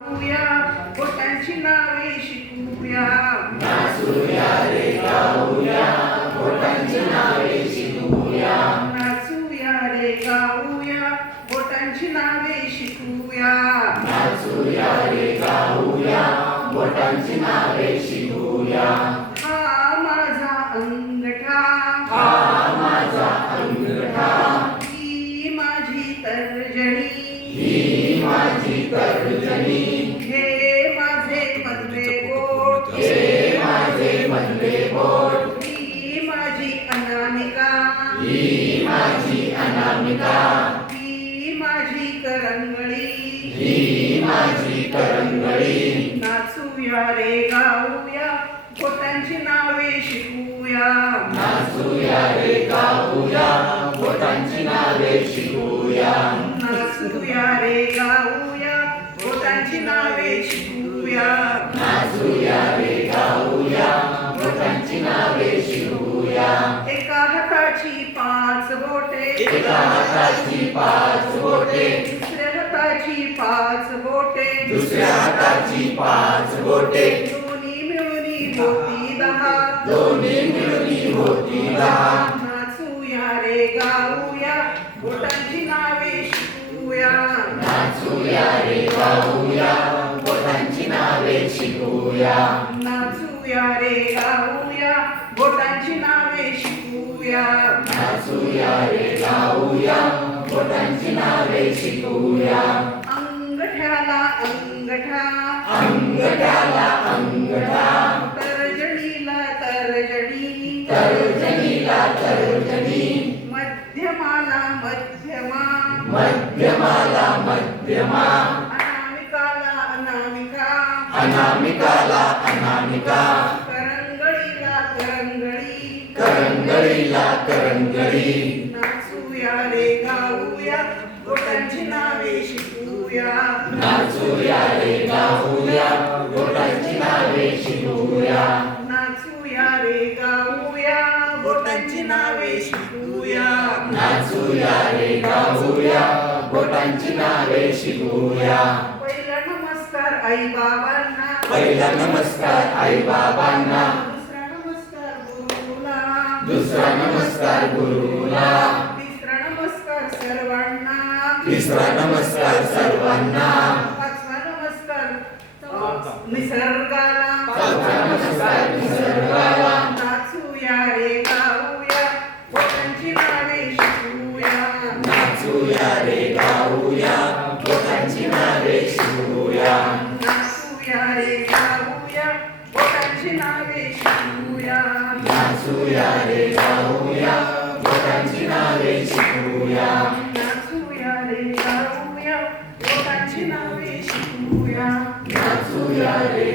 गाऊया बोटांची नावे शिकूया. नाचूया रे गाऊया बोटांची नावे शिकूया. नाचूया रे गाऊया बोटांची नावे शिकूया. नाचूया रे गाऊया बोटांची नावे शिकूया. हा माझा अंगठा, हा माझा अंगठा, ही माझी तर्जनी, ही माझी तर्जनी, हे माझे मधले बोट, हे माझे मधले बोट, ही माझी अनामिका, ही माझी अनामिका, ही माझी करंगळी, ही माझी करंगळी. नाचूया रे गाऊया बोटांची नावे शिकूया. नाचूया रे गाऊया बोटांची नावे शिकूया. नाचूया रे गाऊया बोटांची नावे शिकूया. नाचूया रे गाऊया बोटांची नावे शिकूया. एका हाताची 5 बोटे, एका हाताची 5 बोटे, दुसऱ्या हाताची 5 बोटे, दुसऱ्या हाताची 5 बोटे, दोन्ही मिळून होती 10, दोन्ही मिळून होती 10. नाचूया रे गाऊया बोटांची नावे शिकूया. नाचूया रे गाऊया बोटांची नावे शिकूया. नाचूया रे गाऊया बोटांची नावे शिकूया. नाचूया रे गाऊया बोटांची नावे शिकूया. अंगठ्याला अंगठा, अंगठ्याला अंगठा, तर्जनीला तर्जनी, तर्जनीला तर्जनी, मध्यमाला मध्यमा, मध्यमाला मध्यमा, अनामिकाला अनामिका, अनामिकाला अनामिका, करंगळीला करंगळी, करंगळीला करंगळी. नाचूया रे गाऊया बोटांची नावे शिकूया. नाचूया रे गाऊया बोटांची नावे शिकूया. नाचूया रे गाऊया बोटांची नावे शिकूया. नाचूया रे गाऊया बोटांची नावे शिकूया. पहिला नमस्कार आई बाबांना, पहिला नमस्कार आई बाबांना, दुसरा नमस्कार गुरुला, दुसरा नमस्कार गुरुला, तिसरा नमस्कार सर्वांना, तिसरा नमस्कार सर्वांना, पाचवा नमस्कार निसर्गाला, चौथा नमस्कार निसर्गाला. नाचूया रे गाऊया बोटांची नावे शिकूया. नाचूया रे गाऊया बोटांची नावे शिकूया. नाचूया रे गाऊया बोटांची नावे शिकूया. नाचूया रे गाऊया बोटांची नावे शिकूया. नाचूया रे गाऊया बोटांची नावे शिकूया. नाचूया रे